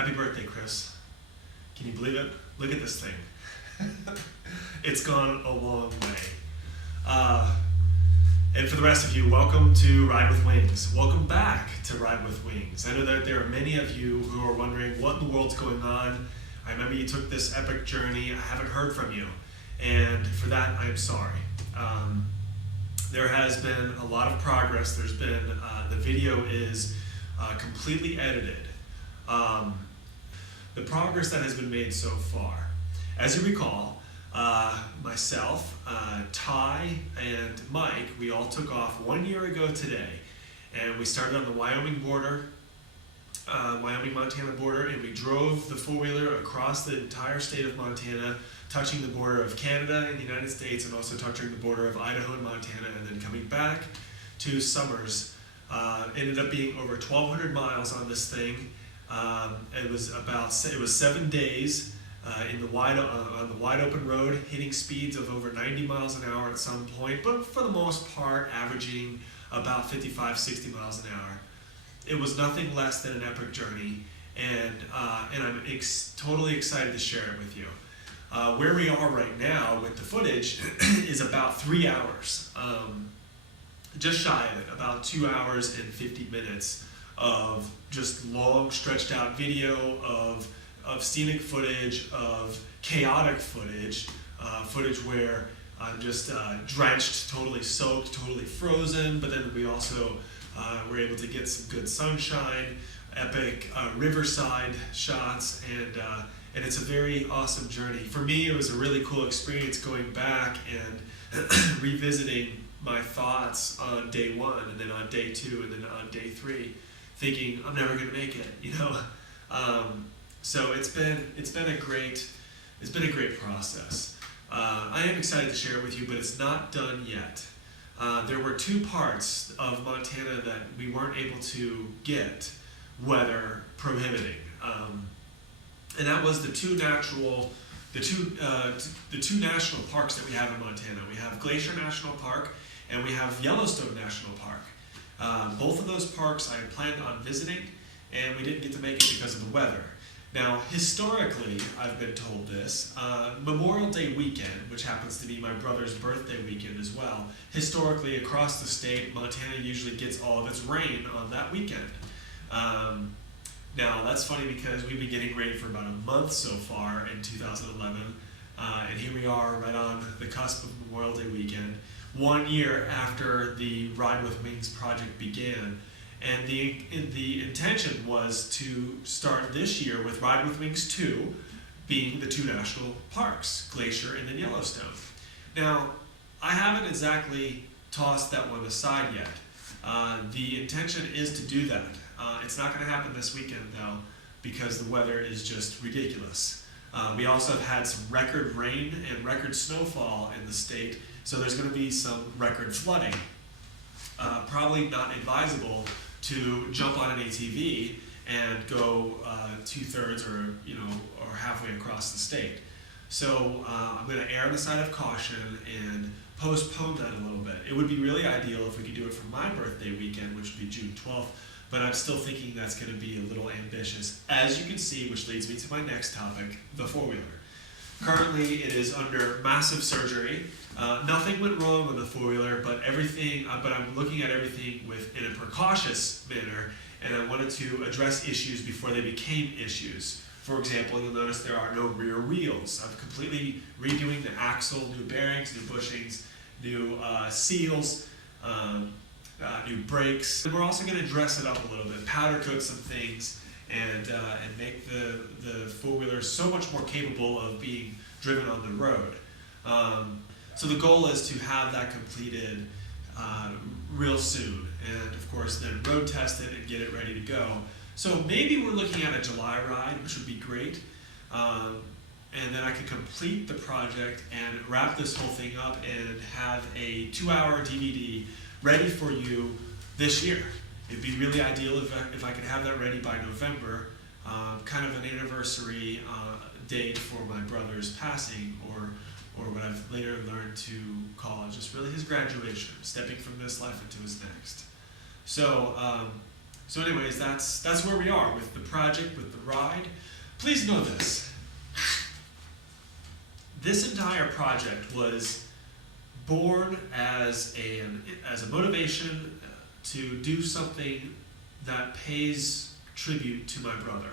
Happy birthday, Chris. Can you believe it? Look at this thing. It's gone a long way. And for the rest of you, welcome to Ride with Wings. Welcome back to Ride with Wings. I know that there are many of you who are wondering what in the world's going on. I remember you took this epic journey. I haven't heard from you. And for that, I'm sorry. There has been a lot of progress. There's been, the video is completely edited. The progress that has been made so far. As you recall, myself, Ty, and Mike, we all took off 1 year ago today, and we started on the Wyoming border, Wyoming-Montana border, and we drove the four-wheeler across the entire state of Montana, touching the border of Canada and the United States, and also touching the border of Idaho and Montana, and then coming back to Summers. Ended up being over 1,200 miles on this thing. It was 7 days. On the wide open road, hitting speeds of over 90 miles an hour at some point, but for the most part averaging about 55, 60 miles an hour. It was nothing less than an epic journey, and I'm totally excited to share it with you. Where we are right now with the footage is about 3 hours, just shy of it, about 2 hours and 50 minutes of just long stretched out video of scenic footage, of chaotic footage, footage where I'm just drenched, totally soaked, totally frozen, but then we also were able to get some good sunshine, epic riverside shots, and it's a very awesome journey. For me, it was a really cool experience going back and revisiting my thoughts on day one, and then on day two, and then on day three, thinking I'm never gonna make it, you know. So it's been a great process. I am excited to share it with you, but it's not done yet. There were two parts of Montana that we weren't able to get weather prohibiting, and that was the two national parks that we have in Montana. We have Glacier National Park and we have Yellowstone National Park. Both of those parks I planned on visiting, and we didn't get to make it because of the weather. Now, historically, I've been told this, Memorial Day weekend, which happens to be my brother's birthday weekend as well, historically across the state, Montana usually gets all of its rain on that weekend. Now, that's funny because we've been getting rain for about a month so far in 2011, and here we are right on the cusp of Memorial Day weekend, 1 year after the Ride with Wings project began. And the intention was to start this year with Ride with Wings 2 being the two national parks, Glacier and then Yellowstone. Now, I haven't exactly tossed that one aside yet. The intention is to do that. It's not going to happen this weekend though, because the weather is just ridiculous. We also have had some record rain and record snowfall in the state, so there's going to be some record flooding. Probably not advisable to jump on an ATV and go 2/3 or halfway across the state. So I'm going to err on the side of caution and postpone that a little bit. It would be really ideal if we could do it for my birthday weekend, which would be June 12th, but I'm still thinking that's going to be a little ambitious, as you can see, which leads me to my next topic, the four-wheeler. Currently, it is under massive surgery. Nothing went wrong with the four-wheeler, but I'm looking at everything in a precautious manner, and I wanted to address issues before they became issues. For example, you'll notice there are no rear wheels. I'm completely redoing the axle, new bearings, new bushings, new seals, new brakes. And we're also going to dress it up a little bit, powder coat some things, and make the four-wheeler so much more capable of being driven on the road. So the goal is to have that completed real soon, and of course then road test it and get it ready to go. So maybe we're looking at a July ride, which would be great, and then I could complete the project and wrap this whole thing up and have a 2-hour DVD ready for you this year. It'd be really ideal if I could have that ready by November, kind of an anniversary date for my brother's passing, or what I've later learned to call just really his graduation, stepping from this life into his next. So So anyways, that's where we are with the project, with the ride. Please know this. This entire project was born as a motivation to do something that pays tribute to my brother.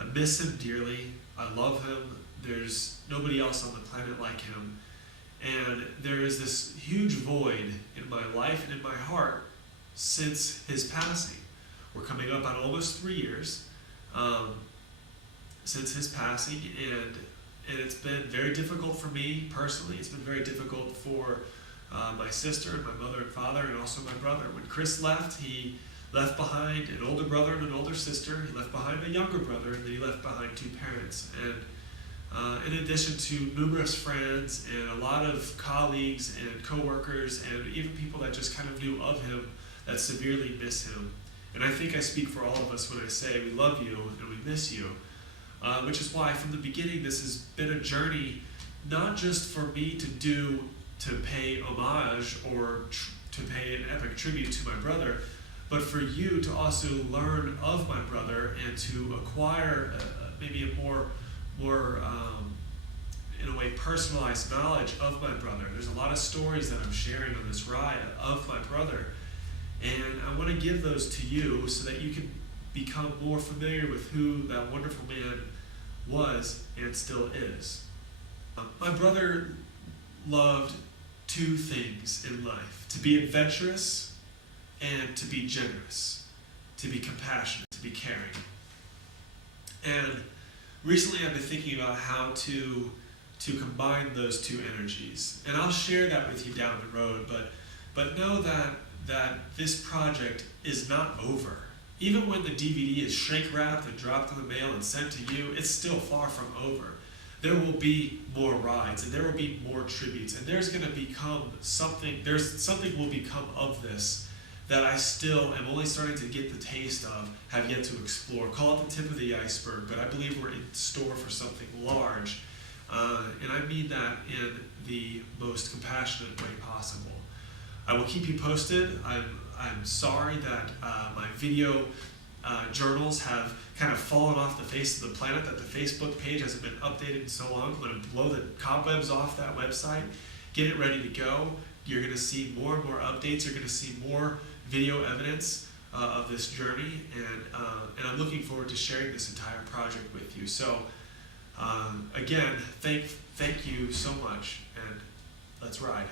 I miss him dearly. I love him. There's nobody else on the planet like him. And there is this huge void in my life and in my heart since his passing. We're coming up on almost 3 years since his passing, and it's been very difficult for me personally. It's been very difficult for my sister and my mother and father, and also my brother. When Chris left, he left behind an older brother and an older sister. He left behind a younger brother, and then he left behind 2 parents. And in addition to numerous friends and a lot of colleagues and co-workers and even people that just kind of knew of him that severely miss him. And I think I speak for all of us when I say we love you and we miss you. Which is why from the beginning this has been a journey not just for me to pay homage or to pay an epic tribute to my brother, but for you to also learn of my brother and to acquire maybe a more in a way personalized knowledge of my brother. There's a lot of stories that I'm sharing on this ride of my brother, and I want to give those to you so that you can become more familiar with who that wonderful man was and still is. My brother loved 2 things in life: to be adventurous and to be generous, to be compassionate, to be caring. And recently I've been thinking about how to combine those 2 energies. And I'll share that with you down the road, but know that this project is not over. Even when the DVD is shrink wrapped and dropped in the mail and sent to you, it's still far from over. There will be more rides, and there will be more tributes, and there's going to become something will become of this that I still am only starting to get the taste of, have yet to explore. Call it the tip of the iceberg, but I believe we're in store for something large. And I mean that in the most compassionate way possible. I will keep you posted. I'm sorry that my video journals have kind of fallen off the face of the planet, that the Facebook page hasn't been updated in so long. I'm going to blow the cobwebs off that website, get it ready to go. You're going to see more and more updates. You're going to see more video evidence of this journey, and I'm looking forward to sharing this entire project with you. So again, thank you so much, and let's ride.